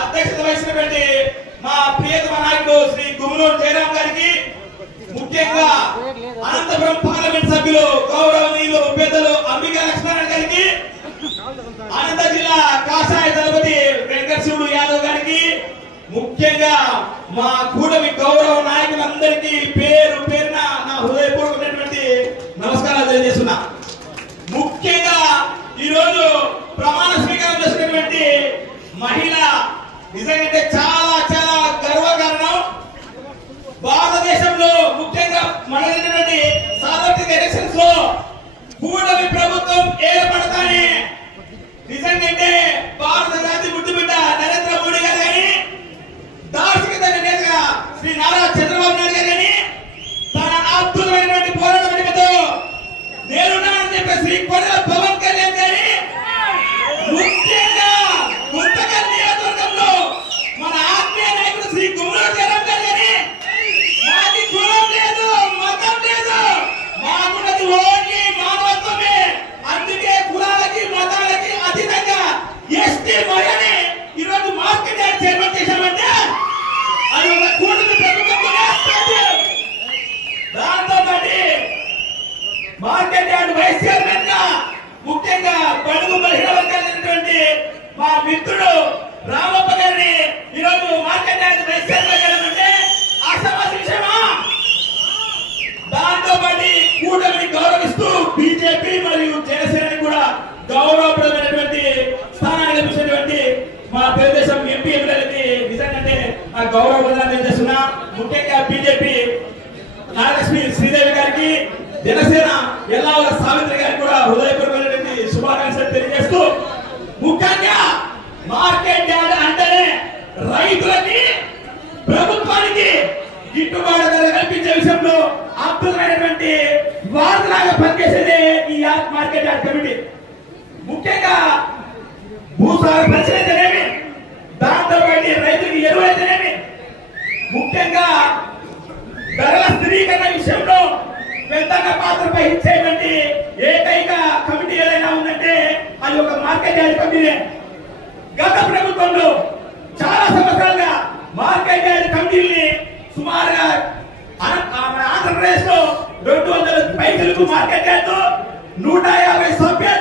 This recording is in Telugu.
అధ్యక్షత వహించినటువంటి మా ప్రియతమ నాయకుడు శ్రీ గుమ్మనూరు జయరాం గారికి, ముఖ్యంగా అనంతపురం పార్లమెంట్ సభ్యులు గౌరవనీయులు పెద్దలు అంబికా లక్ష్మణ్ గారికి, అనంత జిల్లా కాషాయ దళపతి వెంకటశివుడు యాదవ్ గారికి, ముఖ్యంగా మా కూటమి గౌరవ నాయకులందరికీ పేరు పేరున నా హృదయపూర్వకమైనటువంటి నమస్కారాలు తెలియజేస్తున్నా. ముఖ్యంగా ఈ రోజు ప్రమాణ స్వీకారం చేసినటువంటి మహిళ నిజంగా చాలా చాలా గర్వకారణం. భారతదేశంలో ముఖ్యంగా మనటువంటి సార్వత్రిక ఎలక్షన్స్ లో కూటమి ప్రభుత్వం ఏర్పడతానే నిజంగా భారత జాతి ముద్దుబిడ్డ నరేంద్ర మోడీ గారు కానీ, దార్శనికత నేతగా శ్రీ నారా చంద్రబాబు నాయుడు గారు కానీ, తన అద్భుతమైనటువంటి పోరాట పటిమతో నేనున్నానని చెప్పే శ్రీ కొనెల పవన్ కళ్యాణ్ గారి, ముఖ్యంగా గుంతకల్ నియోజకవర్గంలో మన ఆత్మీయ నాయకుడు శ్రీ గుమ్మనూరు జయరాం గారు కానీ, మాది కులం లేదు, మతం లేదు, మాకున్నది ఓన్లీ మానవత్వమే. అందుకే కులాలకి మతాలకి అతీతంగా ఎస్టీ మహిళని ఈరోజు మార్కెట్ యార్డ్ చైర్మన్ చేశామంటే అది ఒక కూటమి ప్రభుత్వం. దాంతో పాటు మార్కెట్ యార్డ్ వైస్ చైర్మన్ గా ముఖ్యంగా బడుగు బలహీన వర్గాలైనటువంటి మా మిత్రుడు రామప్ప గారిని ఈరోజు మార్కెట్ యార్డ్ వైస్ చైర్మన్ గారంటే ఆశావాసి విషయమా? దాంతో పాటు కూటమిని గౌరవిస్తూ బీజేపీ మరియు జనసేనని కూడా గౌరవప్రదమైనటువంటి స్థానాన్ని కల్పించినటువంటి మా తెలుగుదేశం ఎంపీ ఎమ్మెల్యేలకి నిజంగానే ఆ గౌరవ ప్రదానం చేస్తున్నా. ముఖ్యంగా బీజేపీ నాగలక్ష్మి శ్రీదేవి గారికి, జనసేన ఎల్లావల సావిత్రి గారికి కూడా హృదయపూర్వకమైనటువంటి శుభాకాంక్షలు తెలియజేస్తూ, ముఖ్యంగా మార్కెట్ యార్డ్ అంటేనే రైతులకి ప్రభుత్వానికి గిట్టుబాటు ధర కల్పించే విషయంలో అద్భుతమైనటువంటి వార్తలాగా పనిచేసేదే ఈ మార్కెట్ యార్డ్ కమిటీ. ముఖ్యంగా భూసార ప్రశ్నైతేనేమి, దాంతో పాటు రైతులకు ఎరువులైతేనేమి, ముఖ్యంగా ధరల స్థిరీకరణ విషయంలో పెద్దగా పాత్ర వహించేటువంటి ఏకైక కమిటీ ఏదైనా ఉందంటే అది ఒక మార్కెట్ యార్డ్ కమిటీ. గత ప్రభుత్వంలో చాలా సంవత్సరాలుగా మార్కెట్ యార్డ్ కమిటీని సుమారుగా ఆంధ్రప్రదేశ్ లో 200 పైసలకు మార్కెట్ యార్డ్ 150 సభ్యులు